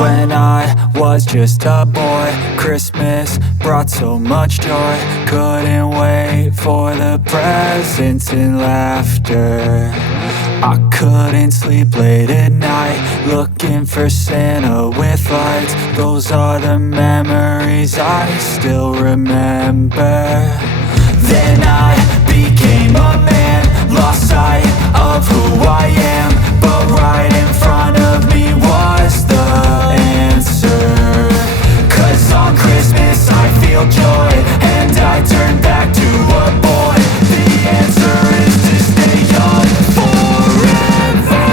When I was just a boy, Christmas brought so much joy. Couldn't wait for the presents and laughter. I couldn't sleep late at night, looking for Santa with lights. Those are the memories I still remember. Then I became a man, lost sight of who I am. But right in front of me was the answer. 'Cause on Christmas I feel joy, and I turn back to a boy. The answer is to stay young forever.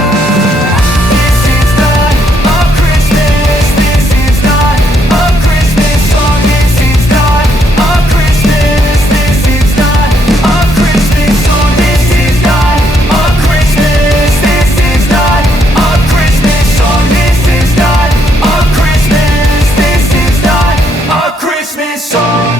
This is not a Christmas, this is not a Christmas song. This is not a Christmas, this is not a Christmas song. This is not a Christmas, this is not a Christmas song. This is not a Christmas, this is not a Christmas song.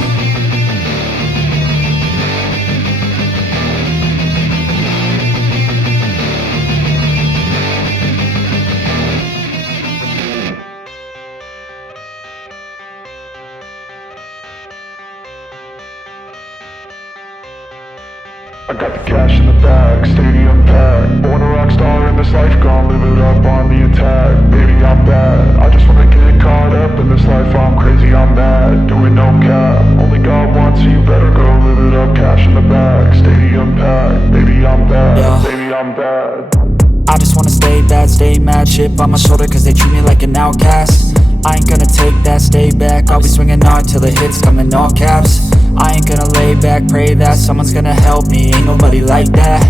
I got the cash in the bag, stadium packed. Born a rock star in this life, gonna live it up on the attack. Baby, I'm bad, I just wanna get caught up in this life. I'm crazy, I'm mad, doing no cap. Only God wants, so you better go live it up. Cash in the bag, stadium packed. Baby, I'm bad, baby, I'm bad. I just wanna stay bad, stay mad. Chip on my shoulder cause they treat me like an outcast. I ain't gonna take that, stay back. I'll be swinging hard till the hits come in all caps. I ain't gonna lay back, pray that someone's gonna help me. Ain't nobody like that.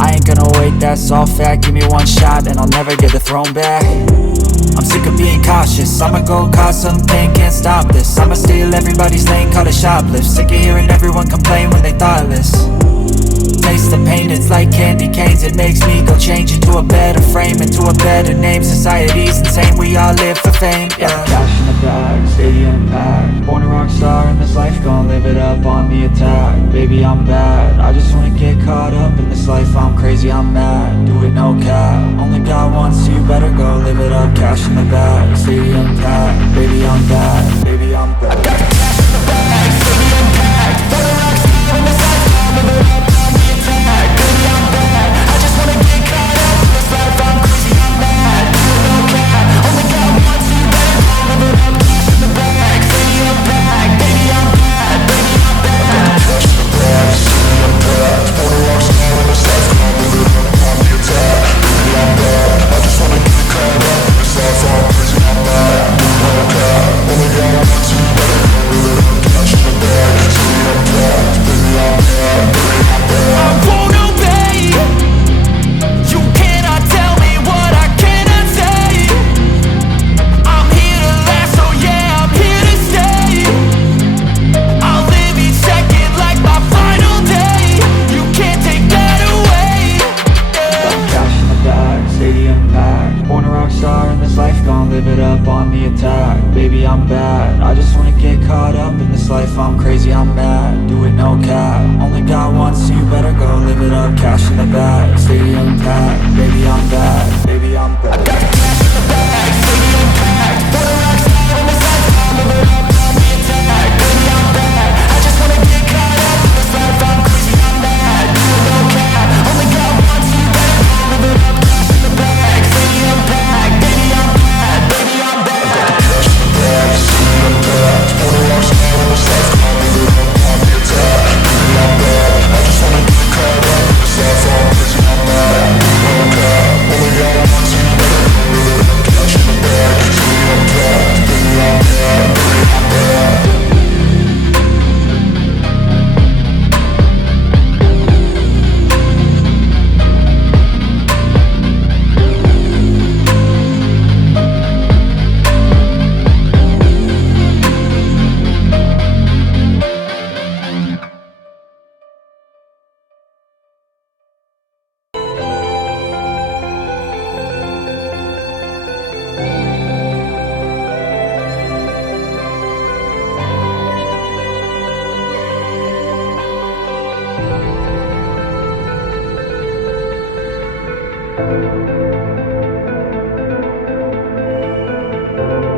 I ain't gonna wait, that's all fact. Give me one shot and I'll never get the throne back. I'm sick of being cautious, I'ma go cause some pain, can't stop this. I'ma steal everybody's lane, call it shoplift. Sick of hearing everyone complain when they thoughtless. Taste the pain, it's like candy canes. It makes me go change into a better frame, into a better name. Society's insane, we all live for fame, yeah. Cash in the bag, stadium packed. Born a rock star in this life, gonna live it up on the attack. Baby, I'm bad, I just wanna get caught up in this life. I'm crazy, I'm mad, do it no cap. Only God wants, so you better go live it up. Cash in the bag, stadium packed. Baby, I'm bad, baby, I'm bad. I got the cash in the bag, stadium packed. Born a rock star in this life, gonna live it up on the attack. Baby, I'm bad, I just wanna get caught up in this life. I'm crazy, I'm mad, do it no cap. Only God wants, so you better go live it up. Cash in the bag, stadium packed. Baby, I'm bad, baby, I'm bad. Cash in the bag, stadium packed. Born a rock star in this life, gonna live it up on the attack. Baby, I'm bad, I just wanna get caught up in this life. I'm crazy, I'm mad, do it no cap. Only God wants, so you better go live it up. Cash in the bag, stadium packed. Baby, I'm bad, baby, I'm bad. I won't obey. You cannot tell me what I cannot say. I'm here to last, so yeah, I'm here to stay. I'll live each second like my final day. You can't take that away, yeah. Cash in the bag, stadium packed. Born a rock star in this life, gonna live it up on the attack. Baby, I'm bad, I just wanna get caught up in this life. I'm crazy, I'm mad, do it no cap. Only God wants, so you better go live it up. Cash in the bag, stadium packed. Baby, I'm bad, baby, I'm bad. I got the cash in the bag, stadium packed. Born a rock star in this life, gonna live it up on the attack. Baby, I'm bad, I just wanna get caught up in this life. I'm crazy, I'm mad, do it no cap. Only God wants, so you better go live it up. Cash in the bag, stadium packed. Baby, I'm bad, baby, I'm bad. Cash in the bag, stadium packed. Born a rock star in this life, gonna live it up on the attack. Baby, I'm bad, I just wanna get caught up in this life. I'm crazy, I'm mad, do it no cap. Only God wants, so you better go live it up. Cash in the bag, stadium packed. Baby, I'm bad, baby, I'm bad. Thank you.